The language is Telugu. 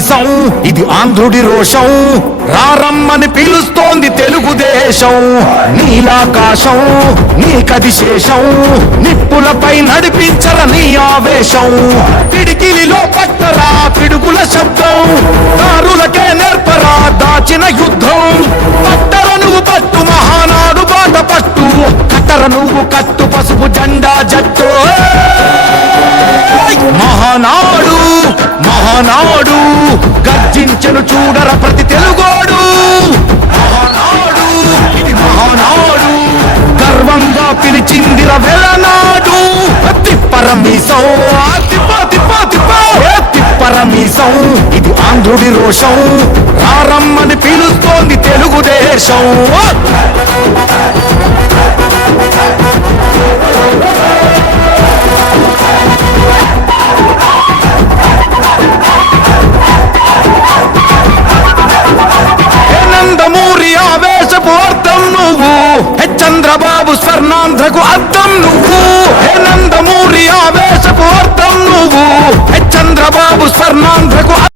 మీసం ఇది ఆంధ్రుడి రోషం రారమ్మని పిలుస్తోంది తెలుగుదేశం నీలాకాశం నీకది శేషం నిప్పులపై నడిపించర నీ ఆవేశం పిడికిలిలో పట్టరా పిడుగుల శబ్దం దారులకే నేర్పరా దాచిన యుద్ధం పట్టర నువ్వు పట్టు మహానాడు బాట పట్టు కట్టర నువ్వు కట్టు పసుపు జెండా జట్టు మహానాడు మహానాడు గర్జించెను చూడర ప్రతి తెలుగోడు మహానాడు ఇది మహానాడు గర్వంగా పిలిచిందిర వెలనాడు తిప్పరమీసం తిప్పరమీసం ఇది ఆంధ్రుడి రోషం రారమ్మని పిలుస్తోంది తెలుగుదేశం చంద్రబాబు స్వర్ణాంధ్రకు అర్థం నువ్వు నందమూరి ఆవేశపు అర్థం నువ్వు చంద్రబాబు స్వర్ణాంధ్రకు